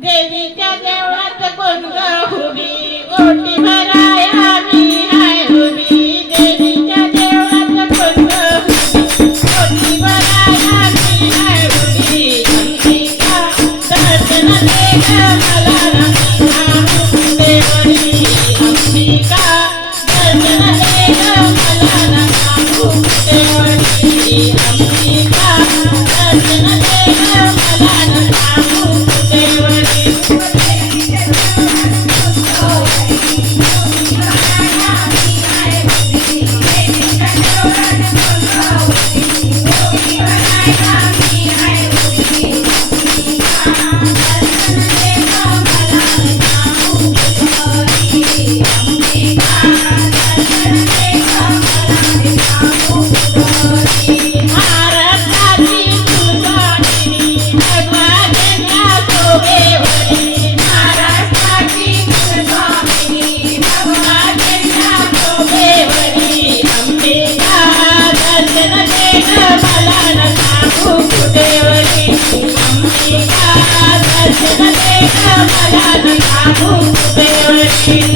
देवीच्या देवळात कोण उभी ओटी भराया मी हाय उभी. देवीच्या देवळात कोण ओटी भराया मी हाय उभी. अंबिका दर्शन दे मला Vamos, vem, eu